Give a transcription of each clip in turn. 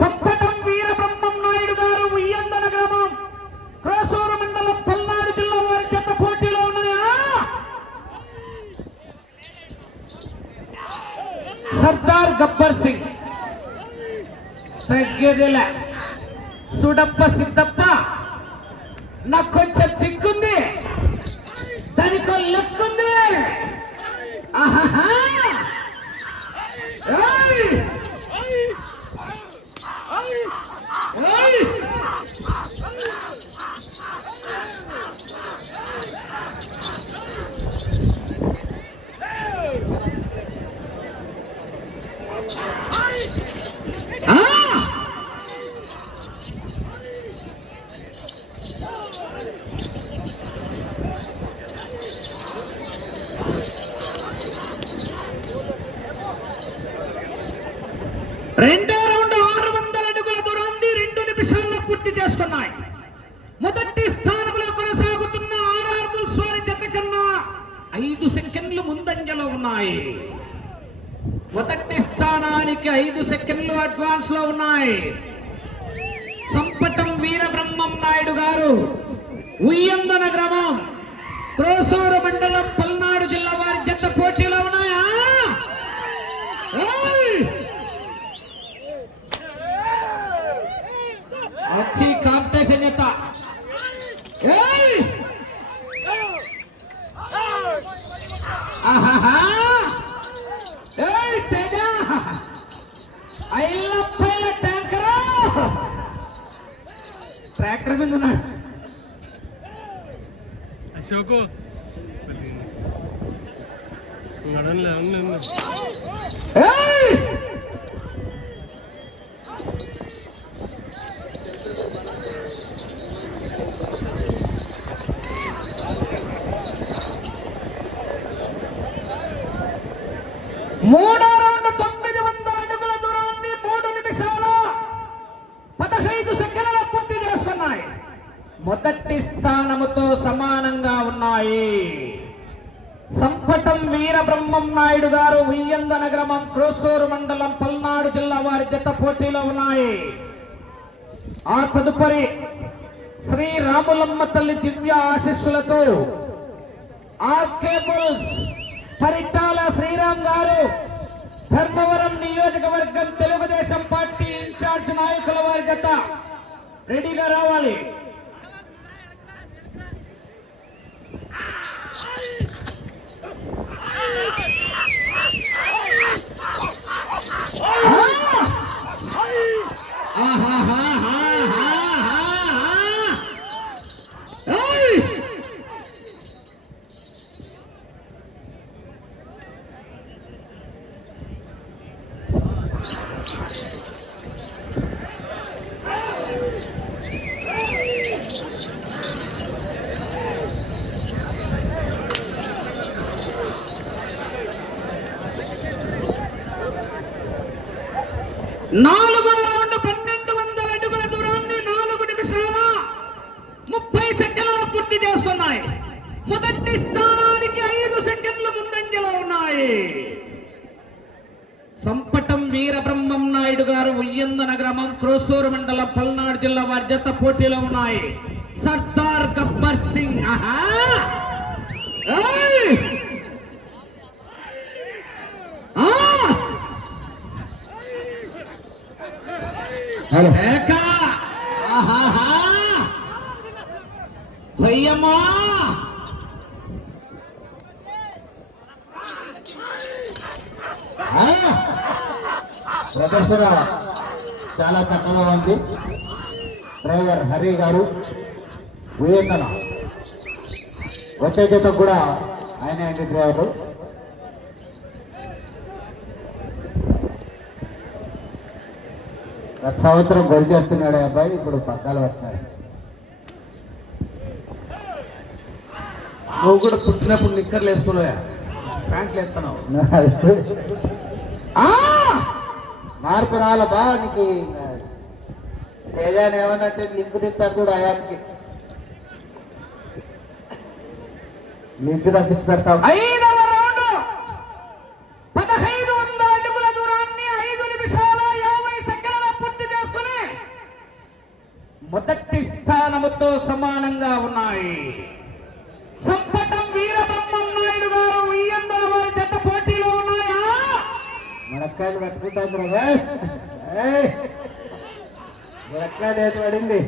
సంపటం వీరబ్రహ్మం నాయుడు గారు ఉయ్యందన గ్రామం క్రోసూరు మండలం పల్నాడు జిల్లా వారి జత పోటీలో ఉన్నాయా? సర్దార్ గబ్బర్ సింగ్ తగ్గేదిల సుడప్ప సిద్ధప్ప నాకు కొంచెం దిగ్గుంది, దానికో లెక్కుంది. ఆహా రెండో రౌండ్ 600 అడుగుల దూరాన్ని 2 నిమిషాల్లో పూర్తి చేసుకున్నాయి. మొదటి స్థానంలో కొనసాగుతున్న ఆర్ఆర్ బుల్స్ వారి జత కన్నా 5 సెకండ్లు ముందంజలో ఉన్నాయి. మొదటి స్థానానికి 5 సెకండ్లు అడ్వాన్స్ లో ఉన్నాయి. సంపటం వీరబ్రహ్మం నాయుడు గారు ఉయ్యందన గ్రామం క్రోసూరు మండలం పల్నాడు జిల్లా వారి జత పోటీలో ఉన్నాయా? अच्छी कांपिटेशन येता तेजा ఐలప్పైల ట్యాంకర్ ట్రాక్టర్ మీద ఉన్నాడు అశోకు నడన్లే ఉన్న మూడో రౌండ్ 900 అడుగుల దూరాన్ని 3 నిమిషాల 15 సెకండ్ల పూర్తి చేస్తున్నాయి. మొదటి స్థానముతో సమానంగా ఉన్నాయి. సంపటం వీరబ్రహ్మం నాయుడు గారు ఉయ్యందన గ్రామం క్రోసూరు మండలం పల్నాడు జిల్లా వారి జత పోటీలో ఉన్నాయి. ఆ తదుపరి శ్రీ రాములమ్మ తల్లి దివ్య ఆశీస్సులతో ఆర్కే బుల్స్ పరిటాల శ్రీరామ్ గారు ధర్మవరం నియోజకవర్గం తెలుగుదేశం పార్టీ ఇన్ఛార్జ్ నాయకుల వారి జత రెడీగా రావాలి. నాలుగో రౌండ్ 1200 అడుగుల దూరాన్ని 4 నిమిషాల 30 సెకండ్లలో పూర్తి చేస్తున్నాయి. మొదటి స్థానానికి 5 సెకండ్ల ముందంజలో ఉన్నాయి. సంపటం వీరబ్రహ్మం నాయుడు గారు ఉయ్యందన గ్రామం క్రోసూరు మండలం పల్నాడు జిల్లా వారి జత పోటీలో ఉన్నాయి. సర్దార్ గబ్బర్ సింగ్ భయ్యమ్మా ప్రదర్శన చాలా చక్కగా ఉంది. డ్రైవర్ హరి గారు ఉయ్యందన వచ్చే జత కూడా ఆయన అండి డ్రైవరు. గత సంవత్సరం గొల్ చేస్తున్నాడు అబ్బాయి, ఇప్పుడు పగ్గాలు పడుతున్నాడు. నువ్వు కూడా పుట్టినప్పుడు నిక్కర్లు వేసుకోలే, ప్యాంట్లు వేస్తున్నావు. మార్పు రావాల బా నీకు. తేజాన్ని ఏమన్నట్టు లింక్ తిస్తాడు కూడా అయానికి లింక్ తప్పించి పెడతావు. 5వ రౌండ్ 1500 అడుగుల దూరాన్ని 5 నిమిషాల 50 సెకండ్ల పూర్తి చేసుకుని మొదటి స్థానముతో సమానంగా ఉన్నాయి. సంపటం వీరబ్రహ్మం నాయుడు గారు ఉయ్యందల వారి జత పోటీలో ఉన్నాయా? మునక్కాయలు పెట్టుకుంటాను మునక్కాయలు ఏటు పడింది.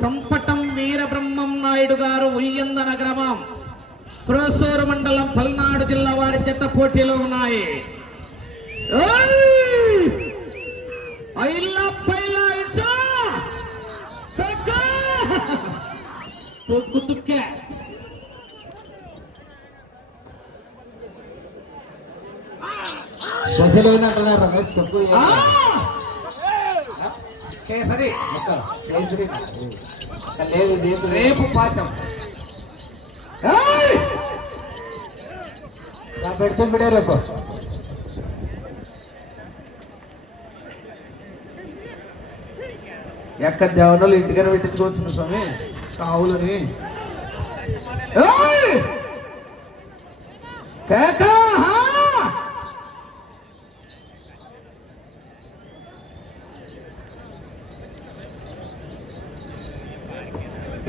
సంపటం వీరబ్రహ్మం నాయుడు గారు ఉయ్యందన గ్రామం క్రోసూరు మండలం పల్నాడు జిల్లా వారి జత పోటీలో ఉన్నాయి. దశలేనంటున్నారు రమేష్ చెప్పు. కేసరి కేసరి లేదు రేపు రేపు పాశం పెడితే బిడే రేపు. ఎక్కడ దేవతలు ఇంటికైనా పెట్టించుకోవచ్చు స్వామి కావులని.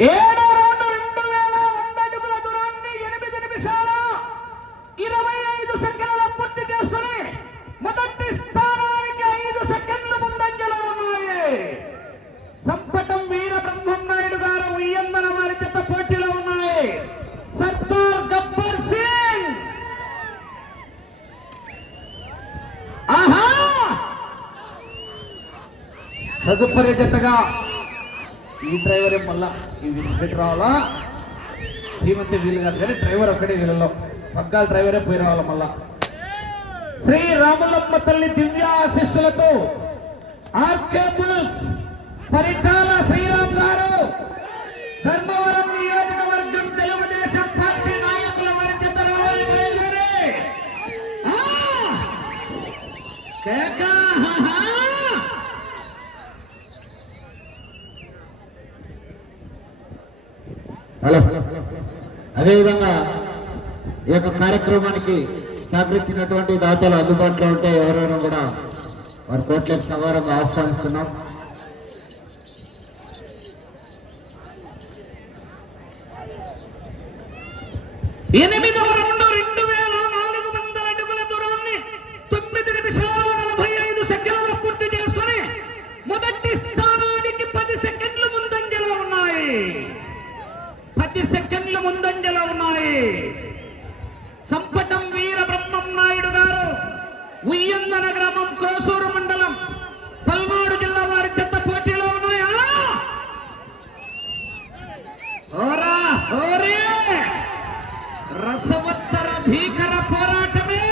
ఏడో రౌండ్ 2100 అడుగుల దూరాన్ని 8 నిమిషాల 25 సెకండ్ల పూర్తి చేసుకుని మొదటి స్థానానికి 5 సెకండ్లు ముందంజలో ఉన్నాయి. సంపటం వీరబ్రహ్మం నాయుడు గారు ఉయ్యందన వారి జత పోటీలో ఉన్నాయి. సర్దార్ గబ్బర్ సింగ్ తదుపరి జతగా ఈ డ్రైవరే మళ్ళా ఈ విడిచిపెట్టి రావాలా, శ్రీమంతి వీలు కాదు కానీ డ్రైవర్ ఒక్కడే వీళ్ళలో పగ్గాల డ్రైవరే పోయి రావాలా. మళ్ళా శ్రీ రాములమ్మ తల్లి దివ్య ఆశీస్సులతో ఆర్కేబుల్స్ పరిటాల శ్రీరామ్ గారు ధర్మవరం నియోజకవర్గం తెలుగుదేశం పార్టీ నాయకుల వారి జత రావాలి. బయలుదేరి హలో. అదేవిధంగా ఈ యొక్క కార్యక్రమానికి సహకరించినటువంటి దాతలు అందుబాటులో ఉంటే ఎవరైనా కూడా వారి కోట్లకు సగౌరవంగా ఆహ్వానిస్తున్నాం. ఎనిమిదవ రౌండ్ 2400 అడుగుల దూరాన్ని 9 నిమిషాల 45 సెకండ్ల పూర్తి చేసుకుని మొదటి స్థానానికి 10 సెకండ్లు ముందంజలో ఉన్నాయి. 10 సెకండ్ల ముందంజలో ఉన్నాయి. సంపటం వీరబ్రహ్మం నాయుడు గారు ఉయ్యందన గ్రామం క్రోసూరు మండలం పల్నాడు జిల్లా వారి జత పోటీలో ఉన్నాయా? ఓరా ఓరే రసవత్తర భీకర పోరాటమే.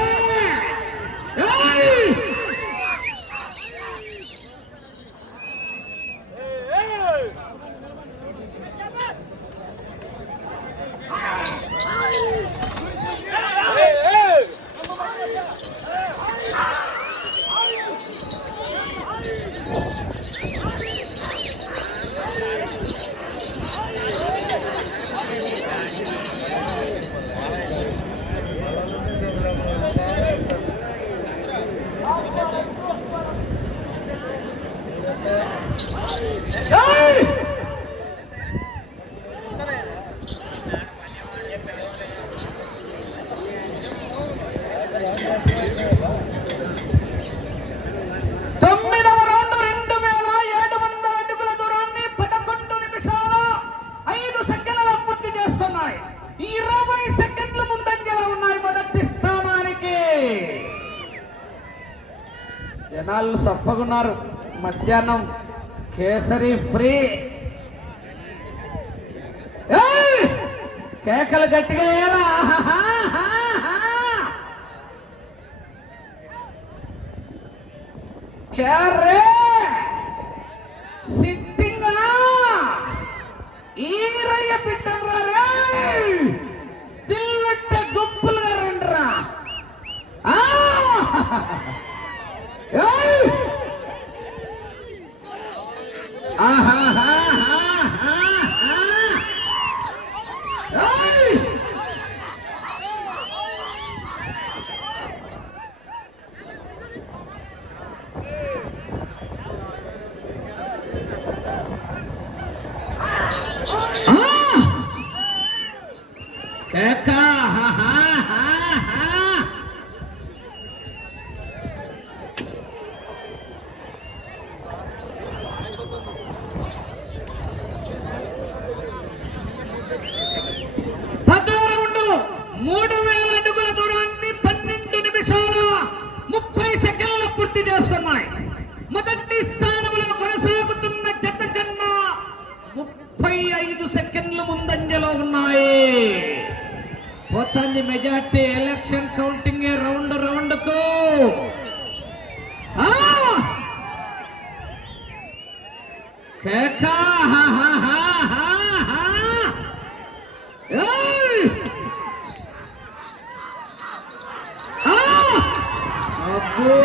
వాళ్ళు సప్పగున్నారు. మధ్యాహ్నం కేసరి ఫ్రీ. కేకలు గట్టిగా వేయాలా? క్యారే సిట్టింగా ఈరయ్య పెట్టరా రే, తిల్లట్ట గుంపులుగా రండిరా. కేకా పోతుంది majority. Election counting round round కు కేకా అబ్బో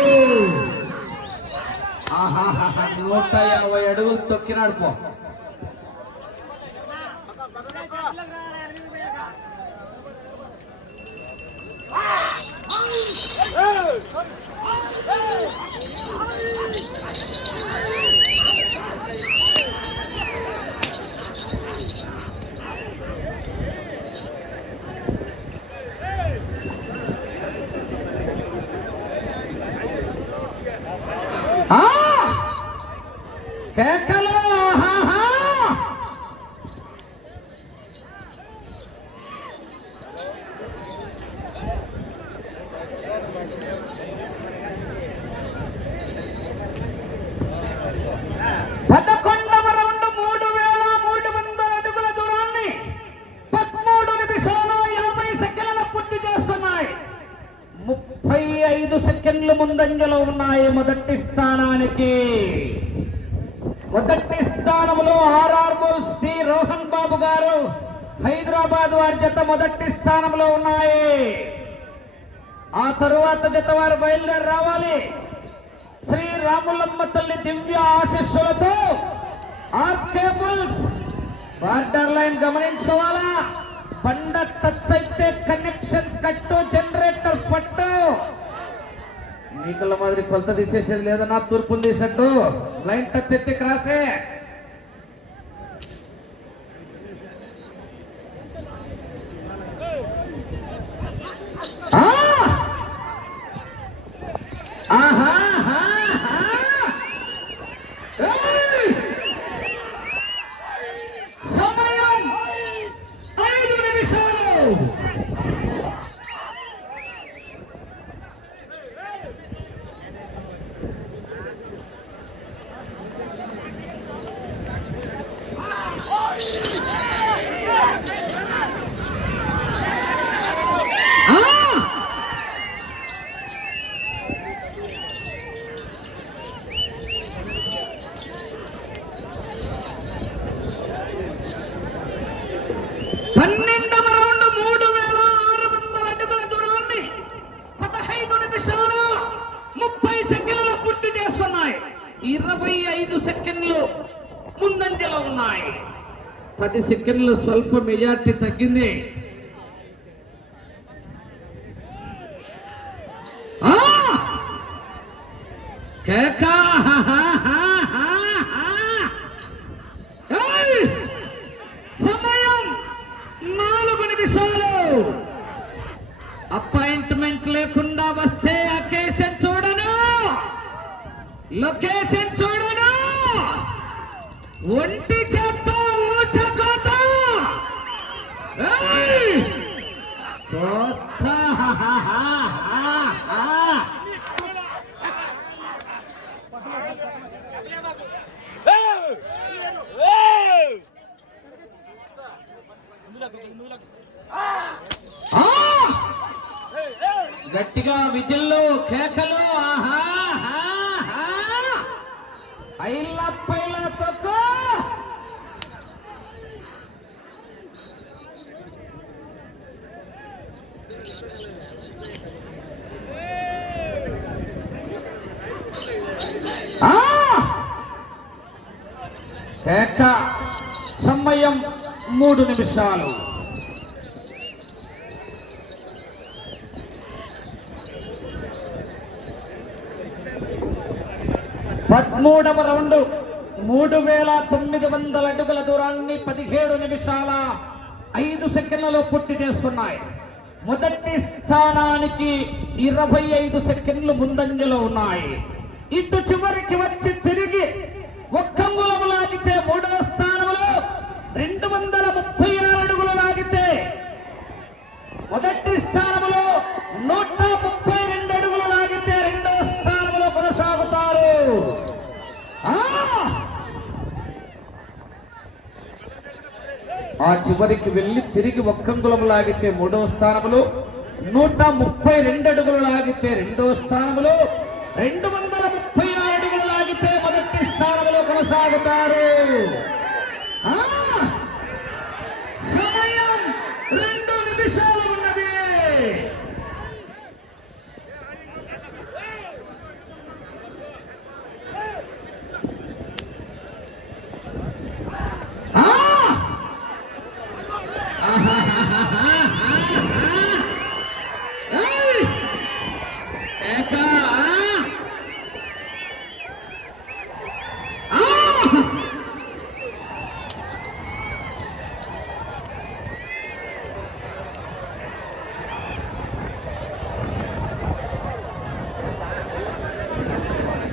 150 అడుగులు తొక్కినాడు పో. కేకలు 11వ రౌండ్ 3300 అడుగుల దూరాన్ని 13 నిమిషాల 50 సెకండ్ల పూర్తి చేస్తున్నాయి. 35 సెకండ్లు ముందంజలో ఉన్నాయి మొదటి స్థానానికి. మొదటి స్థానంలో ఆర్ఆర్ బుల్స్ డి రోహన్ బాబు గారు హైదరాబాద్ వారి జత మొదటి స్థానంలో ఉన్నాయి. ఆ తరువాత జత వారు బయలుదేరి రావాలి. శ్రీ రాములమ్మ తల్లి దివ్య ఆశీస్సులతో ఆర్కే బుల్స్ బార్డర్ లైన్ గమనించుకోవాలా. బండ టచ్ అయితే కనెక్షన్ కట్టు, జనరేటర్ పట్టు. మీకుల మాదిరి కొలత తీసేసేది లేదన్నా, తూర్పులు తీసేట్టు. లైన్ టచ్ అయితే క్రాసే. సమయం 5 నిమిషాలు. ముందంజలో ఉన్నాయి. 10 సెకండ్లు స్వల్ప మెజార్టీ తగ్గింది. సమయం 4 నిమిషాలు. అపాయింట్మెంట్ లేకుండా వస్తే అకేషన్ చూడను, లొకేషన్ చూడను. ఒంటి చేత్తో ఊచకోత గట్టిగా విజిల్లు కేకలు ఆహా ఐల పైల తొక్కు కేక. సమయం 3 నిమిషాలు. పదమూడవ రౌండ్ 3900 అడుగుల దూరాన్ని 17 నిమిషాల 5 సెకండ్లలో పూర్తి చేసుకున్నాయి. మొదటి స్థానానికి 25 సెకండ్లు ముందంజలో ఉన్నాయి. ఇటు చివరికి వచ్చి తిరిగి ఒక్క అంగుళం లాగితే మూడో స్థానంలో 236 అడుగులు లాగితే మొదటి స్థానంలో 132 అడుగులు లాగితే రెండో స్థానంలో కొనసాగుతారు. ఆ చివరికి వెళ్లి తిరిగి ఒక్క అంగుళం లాగితే మూడో స్థానంలో 132 అడుగులు లాగితే రెండో స్థానంలో 236 అడుగులు లాగితే మొదటి స్థానంలో కొనసాగుతారు. సమయం 2 నిమిషాలు ఉన్నది.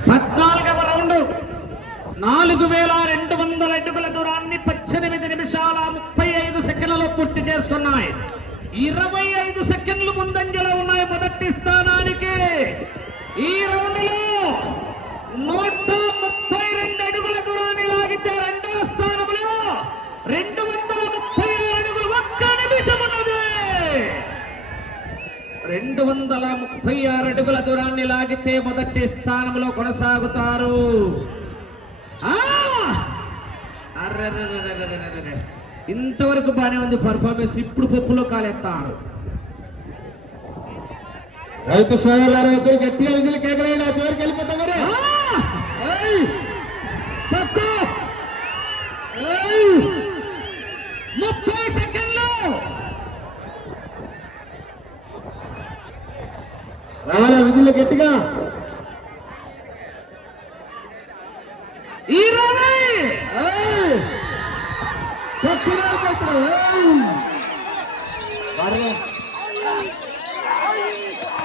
పద్నాలుగవ రౌండ్ 4200 అడుగుల దూరాన్ని 18 నిమిషాల 35 సెకండ్లలో పూర్తి చేసుకున్నాయి. 25 సెకండ్లు ముందంజలో ఉన్నాయి మొదటి స్థానానికి. ఈ రౌండ్ లో 132 అడుగుల దూరాన్ని లాగితే రెండో స్థానంలో 236 అడుగులు. ఒక్క నిమిషం ఉన్నది. 236 అడుగుల దూరాన్ని లాగితే మొదటి స్థానంలో కొనసాగుతారు. ఇంతవరకు బానే ఉంది పర్ఫార్మెన్స్. ఇప్పుడు పప్పులో కాలెత్తారు. రైతు సోదరులారా ఇద్దరు గట్టిగా విధులు కేకలేలా చివరికి వెళ్ళిపోతాం మరి. 30 సెకండ్లు. రావాలా విధులు గట్టిగా. 20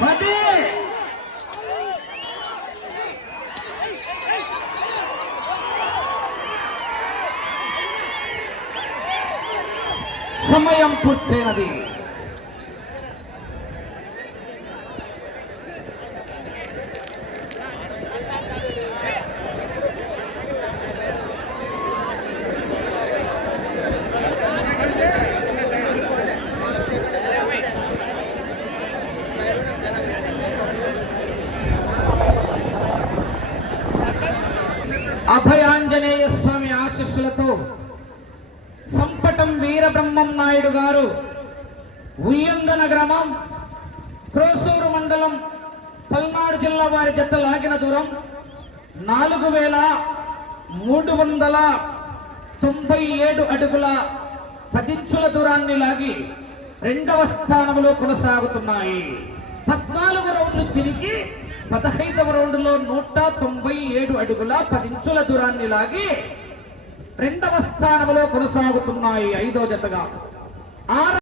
10. సమయం పూర్తయినది. అభయాంజనేయ స్వామి ఆశీస్సులతో సంపటం వీరబ్రహ్మం నాయుడు గారు ఉయ్యంగన గ్రామం క్రోసూరు మండలం పల్నాడు జిల్లా వారి జత లాగిన దూరం 4397 అడుగుల 10 ఇంచుల దూరాన్ని లాగి రెండవ స్థానంలో కొనసాగుతున్నాయి. 14 రౌండ్లు తిరిగి 15వ రౌండ్లో 197 అడుగుల 10 ఇంచుల దూరాన్ని లాగి రెండవ స్థానంలో కొనసాగుతున్నాయి 5వ జతగా.